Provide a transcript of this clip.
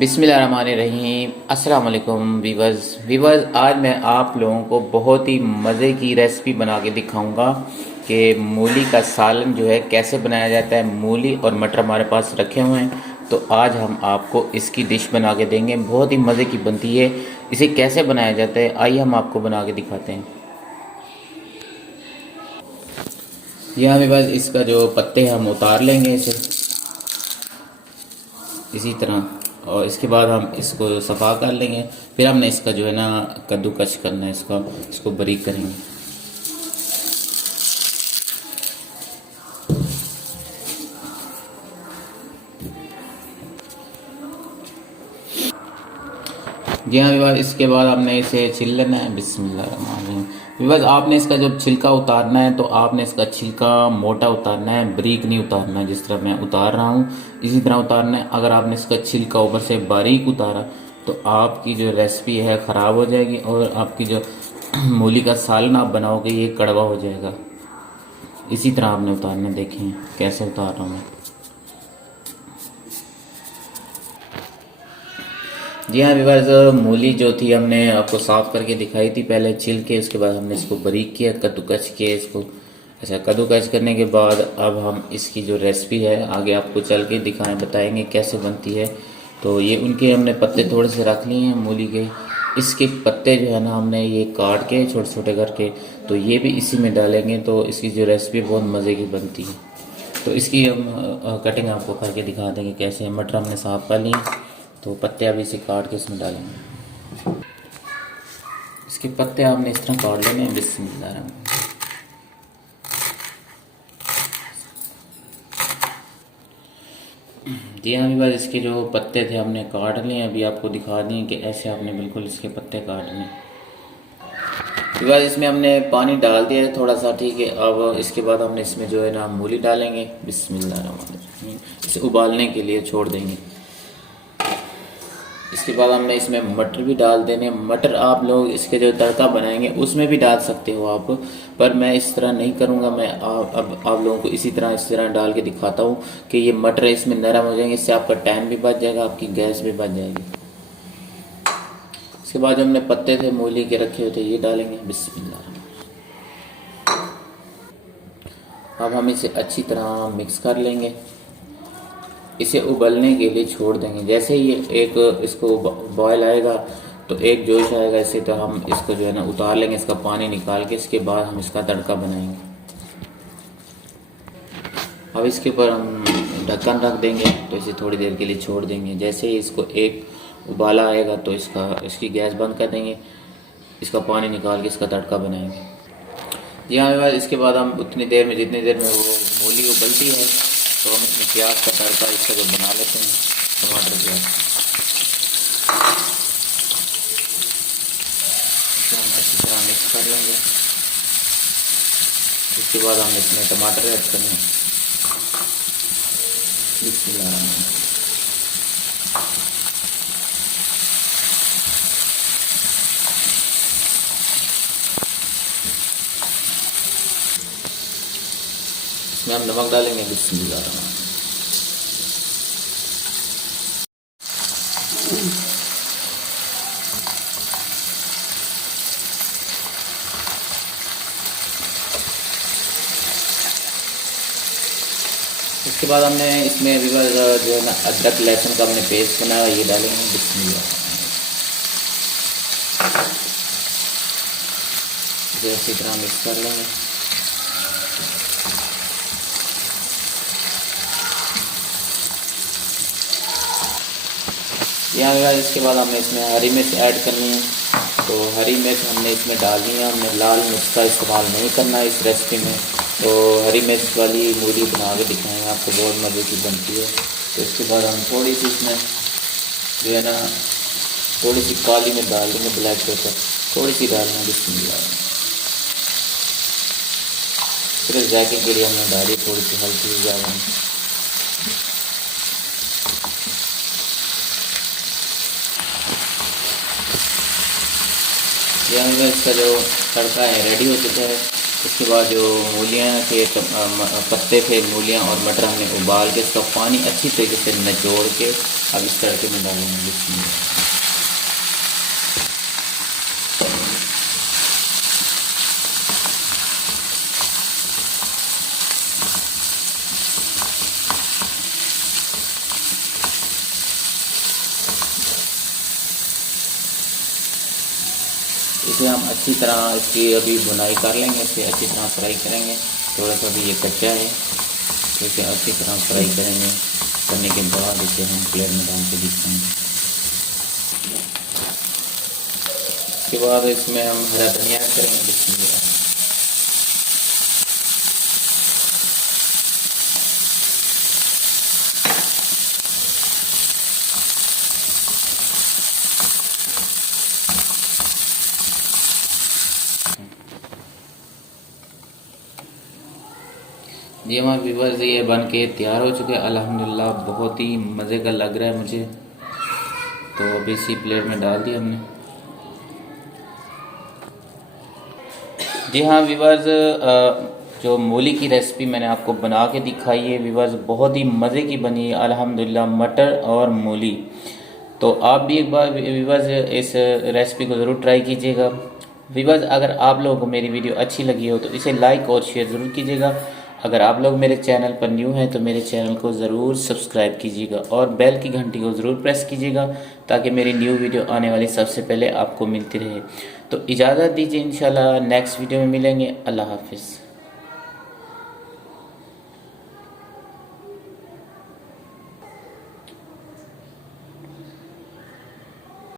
बिस्मिल्लाहिर्रहमानिर्रहीम। अस्सलाम वालेकुम वीवर्स, आज मैं आप लोगों को बहुत ही मज़े की रेसिपी बना के दिखाऊंगा कि मूली का सालन जो है कैसे बनाया जाता है। मूली और मटर हमारे पास रखे हुए हैं, तो आज हम आपको इसकी डिश बना के देंगे। बहुत ही मज़े की बनती है। इसे कैसे बनाया जाता है आइए हम आपको बना के दिखाते हैं। यहाँ वीवर्स, इसका जो पत्ते हम उतार लेंगे इसे इसी तरह, और इसके बाद हम इसको सफ़ा कर लेंगे। फिर हमने इसका जो है ना कद्दूकस करना है, इसको बारीक करेंगे। जी हाँ विवाद, इसके बाद हमने इसे छिल लेना है। बिस्मिल्लाहिर्रहमानिर्रहीम। विवाद, आपने इसका जब छिलका उतारना है तो आपने इसका छिलका मोटा उतारना है, बारीक नहीं उतारना है। जिस तरह मैं उतार रहा हूँ इसी तरह उतारना है। अगर आपने इसका छिलका ऊपर से बारीक उतारा तो आपकी जो रेसिपी है ख़राब हो जाएगी और आपकी जो मूली का सालन आप बनाओगे ये कड़वा हो जाएगा। इसी तरह आपने उतारना। देखें कैसे उतार रहा हूँ मैं। जी हाँ व्यूअर्स, मूली जो थी हमने आपको साफ़ करके दिखाई थी पहले छिल के, उसके बाद हमने इसको बारीक किया, कद्दूकस किया इसको। अच्छा, कद्दूकस करने के बाद अब हम इसकी जो रेसिपी है आगे आपको चल के बताएंगे कैसे बनती है। तो ये उनके हमने पत्ते थोड़े से रख लिए हैं मूली के। इसके पत्ते जो है ना हमने ये काट के छोटे छोटे करके तो ये भी इसी में डालेंगे, तो इसकी जो रेसिपी बहुत मज़े की बनती है। तो इसकी हम कटिंग आपको करके दिखा देंगे कैसे। मटर हमने साफ़ कर लिए, तो पत्ते अभी इसे काट के इसमें डालेंगे। इसके पत्ते आपने इस तरह काट लेने हैं। बिस्मिल्लाह। जी हाँ, अभी बाद इसके जो पत्ते थे हमने काट लिए। अभी आपको दिखा दें कि ऐसे आपने बिल्कुल इसके पत्ते काटने। उसके बाद इसमें हमने पानी डाल दिया है थोड़ा सा, ठीक है। अब इसके बाद हमने इसमें जो है ना मूली डालेंगे। बिस्मिल्लाह। इसे उबालने के लिए छोड़ देंगे। इसके बाद हमने इसमें मटर भी डाल देने। मटर आप लोग इसके जो तड़का बनाएंगे उसमें भी डाल सकते हो आप, पर मैं इस तरह नहीं करूँगा। मैं अब आप लोगों को इस तरह डाल के दिखाता हूँ कि ये मटर इसमें नरम हो जाएंगे। इससे आपका टाइम भी बच जाएगा, आपकी गैस भी बच जाएगी। इसके बाद जो हमने पत्ते थे मूली के रखे हुए थे ये डालेंगे। बिस्मिल्लाह। अब हम इसे अच्छी तरह मिक्स कर लेंगे। इसे उबलने के लिए छोड़ देंगे। जैसे ही एक इसको बॉयल आएगा तो एक जोश आएगा इसे, तो हम इसको जो है ना उतार लेंगे, इसका पानी निकाल के। इसके बाद हम इसका तड़का बनाएंगे। अब इसके ऊपर हम ढक्कन रख देंगे, तो इसे थोड़ी देर के लिए छोड़ देंगे। जैसे ही इसको एक उबाला आएगा तो इसकी गैस बंद कर देंगे, इसका पानी निकाल के इसका तड़का बनाएंगे। जी हाँ, इसके बाद हम जितनी देर में वो मूली उबलती है तो हम इसमें प्याज का तड़का इसका जो बना लेते हैं, टमाटर प्याज। इसको हम अच्छी तरह मिक्स कर लेंगे। इसके बाद हम इसमें टमाटर ऐड करेंगे। इसमें हम नमक डालेंगे। बिस्मिल्लाह। इसके बाद हमने इसमें जो है ना अदरक लहसुन का हमने पेस्ट बनाया ये डालेंगे। बिस्मिल्लाह। इसे अच्छी तरह मिक्स कर लेंगे। यहाँ इसके बाद हमने इसमें हरी मिर्च ऐड करनी है, तो हरी मिर्च हमने इसमें डालनी है। हमने लाल मिर्च का इस्तेमाल नहीं करना है इस रेसिपी में, तो हरी मिर्च वाली मूली बना के दिखाएंगे आपको, बहुत मज़े की बनती है। तो इसके बाद हम थोड़ी सी इसमें जो है ना थोड़ी सी काली मिर्च डाल देंगे, ब्लैक पेपर थोड़ी सी डालना। बिस्मिल्लाह। सिर्फ जायके के लिए हमने डाली थोड़ी सी हल्की ज़्यादा। यहाँ इसका जो तड़का है रेडी हो चुका है। इसके बाद जो मूलियाँ थे, पत्ते थे मूलियाँ और मटर हमने उबाल के इसका पानी अच्छी तरीके से निचोड़ के अब इस तड़के में डालेंगे बिस्मिल्लाह। इसे हम अच्छी तरह इसकी अभी बुनाई कर लेंगे, इसे अच्छी तरह फ्राई करेंगे। थोड़ा सा भी ये कच्चा है तो इसे अच्छी तरह फ्राई करेंगे। करने के बाद इसे हम प्लेट में डाल के दिखाएंगे। इसके बाद इसमें हम हरा धनिया ऐड करेंगे बिस्मिल्लाह। जी हमारे व्यूवर्स ये बन के तैयार हो चुके हैं अल्हम्दुलिल्लाह। बहुत ही मज़े का लग रहा है मुझे। तो अभी इसी प्लेट में डाल दिया हमने। जी हाँ व्यूवर्स, जो मूली की रेसिपी मैंने आपको बना के दिखाई है व्यूवर्स, बहुत ही मज़े की बनी है अल्हम्दुलिल्लाह, मटर और मूली। तो आप भी एक बार व्यूवर्स इस रेसिपी को ज़रूर ट्राई कीजिएगा। व्यूवर्स अगर आप लोगों को मेरी वीडियो अच्छी लगी हो तो इसे लाइक और शेयर ज़रूर कीजिएगा। अगर आप लोग मेरे चैनल पर न्यू हैं तो मेरे चैनल को ज़रूर सब्सक्राइब कीजिएगा और बेल की घंटी को ज़रूर प्रेस कीजिएगा ताकि मेरी न्यू वीडियो आने वाली सबसे पहले आपको मिलती रहे। तो इजाज़त दीजिए, इंशाल्लाह नेक्स्ट वीडियो में मिलेंगे। अल्लाह हाफिज़।